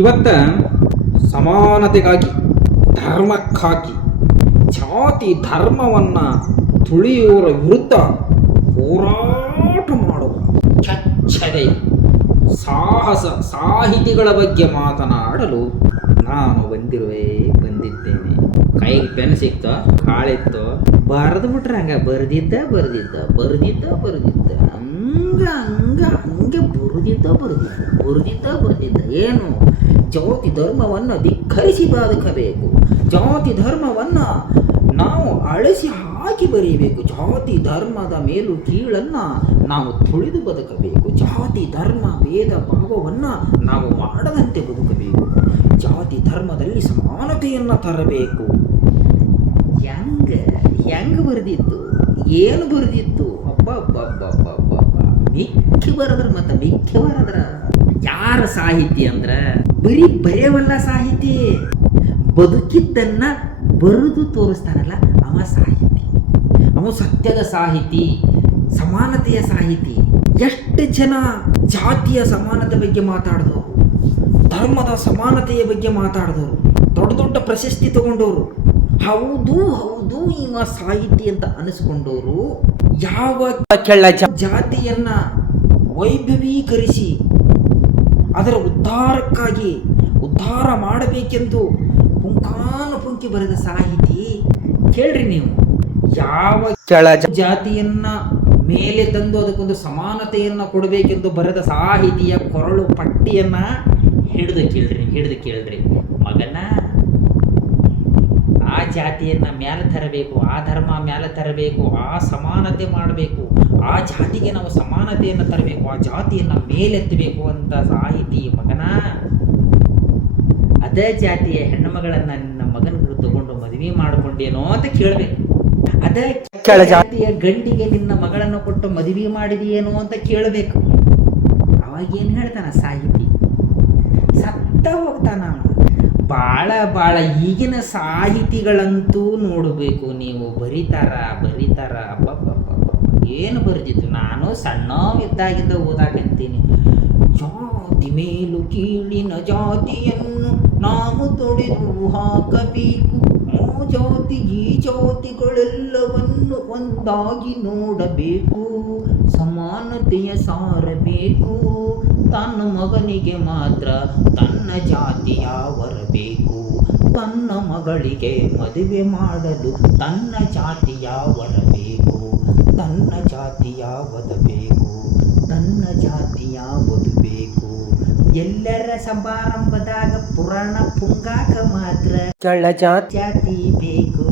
ಇವತ್ತ ಸಮಾನತೆಗಾಗಿ, ಧರ್ಮಕ್ಕಾಗಿ, ಜಾತಿ ಧರ್ಮವನ್ನು ತುಳಿಯುವರ ವಿರುದ್ಧ ಹೋರಾಟ ಮಾಡುವ ಚಚ್ಚದೆ ಸಾಹಸ, ಸಾಹಿತಿಗಳ ಬಗ್ಗೆ ಮಾತನಾಡಲು ನಾನು ಬಂದಿರುವೆ, ಬಂದಿದ್ದೇನೆ. ಕೈಗೆ ಪೆನ್ ಸಿಕ್ತೋ ಕಾಳಿತ್ತು ಬರೆದು ಬಿಟ್ರೆ ಹಂಗ, ಬರೆದಿದ್ದ ಬರೆದಿದ್ದ, ಬರ್ದಿದ್ದ, ಬರೆದಿದ್ದ, ಹಂಗ ಹಂಗ, ಹಂಗೆ. ಬರೆದಿದ್ದ ಬುರಿದಿದ್ದ ಬುರಿದಿದ್ದ ಬುರಿದಿದ್ದ. ಏನು? ಜಾತಿ ಧರ್ಮವನ್ನು ಧಿಕ್ಕರಿಸಿ ಬದುಕಬೇಕು. ಜಾತಿ ಧರ್ಮವನ್ನು ನಾವು ಅಳಿಸಿ ಹಾಕಿ ಬರೀಬೇಕು. ಜಾತಿ ಧರ್ಮದ ಮೇಲು ಕೀಳನ್ನು ನಾವು ತುಳಿದು ಬದುಕಬೇಕು. ಜಾತಿ ಧರ್ಮ ಭೇದ ಭಾವವನ್ನು ನಾವು ಮಾಡದಂತೆ ಬದುಕಬೇಕು. ಜಾತಿ ಧರ್ಮದಲ್ಲಿ ಸಮಾನತೆಯನ್ನು ತರಬೇಕು. ಹೆಂಗ? ಹೆಂಗೆ ಬರೆದಿತ್ತು? ಏನು ಬರೆದಿತ್ತು? ಅಬ್ಬಬ್ಬಬ್ಬಬ್ಬಬ್ಬ ಮಿಕ್ಕಿ ಬರದ್ರ ಮತ್ತು ಬರದ್ರ ಯಾರ ಸಾಹಿತಿ ಅಂದ್ರ? ಬರೀ ಬರೆಯವಲ್ಲ ಸಾಹಿತಿ. ಬದುಕಿದ್ದನ್ನ ಬರೆದು ತೋರಿಸ್ತಾನಲ್ಲ ಅವ ಸಾಹಿತಿ. ಅವ ಸತ್ಯದ ಸಾಹಿತಿ, ಸಮಾನತೆಯ ಸಾಹಿತಿ. ಎಷ್ಟು ಜನ ಜಾತಿಯ ಸಮಾನತೆ ಬಗ್ಗೆ ಮಾತಾಡಿದವರು ಧರ್ಮದ ಸಮಾನತೆಯ ಬಗ್ಗೆ ಮಾತಾಡಿದವರು ದೊಡ್ಡ ದೊಡ್ಡ ಪ್ರಶಸ್ತಿ ತಗೊಂಡವರು. ಹೌದು ಹೌದು, ಇವ ಸಾಹಿತಿ ಅಂತ ಅನಿಸ್ಕೊಂಡವರು. ಯಾವ ಕೆಳ ಜಾತಿಯನ್ನ ವೈಭವೀಕರಿಸಿ ಅದರ ಉದ್ಧಾರಕ್ಕಾಗಿ ಉದ್ಧಾರ ಮಾಡಬೇಕೆಂದು ಪುಂಖಾನುಪುಂಖಿ ಬರೆದ ಸಾಹಿತಿ ಕೇಳ್ರಿ ನೀವು. ಯಾವ ಕೆಳ ಜಾತಿಯನ್ನ ಮೇಲೆ ತಂದು ಅದಕ್ಕೊಂದು ಸಮಾನತೆಯನ್ನು ಕೊಡಬೇಕೆಂದು ಬರೆದ ಸಾಹಿತಿಯ ಕೊರಳು ಪಟ್ಟಿಯನ್ನ ಹಿಡಿದು ಕೇಳ್ರಿ ಹಿಡಿದು ಕೇಳ್ರಿ. ಮಗನ ಆ ಜಾತಿಯನ್ನ ಮೇಲೆ ತರಬೇಕು, ಆ ಧರ್ಮ ಮೇಲೆ ತರಬೇಕು, ಆ ಸಮಾನತೆ ಮಾಡಬೇಕು, ಆ ಜಾತಿಗೆ ನಾವು ಸಮಾನತೆಯನ್ನು ತರಬೇಕು, ಆ ಜಾತಿಯನ್ನ ಮೇಲೆತ್ತಬೇಕು ಅಂತ ಸಾಹಿತಿ ಮಗನ. ಅದೇ ಜಾತಿಯ ಹೆಣ್ಣು ಮಗಳನ್ನು ನಿನ್ನ ಮಗನ ತಗೊಂಡು ಮದುವೆ ಮಾಡಿಕೊಂಡೇನೋ ಅಂತ ಕೇಳಬೇಕು. ಅದೇ ಜಾತಿಯ ಗಂಡಿಗೆ ನಿನ್ನ ಮಗಳನ್ನು ಕೊಟ್ಟು ಮದುವೆ ಮಾಡಿದೆಯೇನೋ ಅಂತ ಕೇಳಬೇಕು. ಅವಾಗ ಏನು ಹೇಳ್ತಾನ ಸಾಹಿತಿ? ಸತ್ತ ಹೋಗ್ತಾನ. ಭಾಳ ಭಾಳ ಈಗಿನ ಸಾಹಿತಿಗಳಂತೂ ನೋಡಬೇಕು ನೀವು. ಬರೀತಾರ ಬರೀತಾರ. ಅಬ್ಬಬ್ಬಬ್ಬ ಏನು ಬರೆದಿತ್ತು ನಾನು ಸಣ್ಣವಿದ್ದಾಗಿಂದ ಓದಾಕಂತೀನಿ ಜಾತಿ ಮೇಲು ಕೀಳಿನ ಜಾತಿಯನ್ನು ನಾವು ತೊಡೆದು ಹಾಕಬೇಕು. ಆ ಜಾತಿ, ಈ ಜಾತಿಗಳೆಲ್ಲವನ್ನು ಒಂದಾಗಿ ನೋಡಬೇಕು. ಸಮಾನತೆಯ ಸಾರಬೇಕು. ತನ್ನ ಮಗನಿಗೆ ಮಾತ್ರ ತನ್ನ ಜಾತಿಯ ಬರಬೇಕು ತನ್ನ ಮಗಳಿಗೆ ಮದುವೆ ಮಾಡಲು ತನ್ನ ಜಾತಿಯ ಬರಬೇಕು ತನ್ನ ಜಾತಿಯ ಒದಬೇಕು ತನ್ನ ಜಾತಿಯ ಬದುಬೇಕು ಎಲ್ಲರ ಸಮಾರಂಭದಾಗ ಪುರಾಣ ಪುಂಗಾಕ ಮಾತ್ರ ಕೆಳ ಜಾತಿ ಜಾತಿ ಬೇಕು.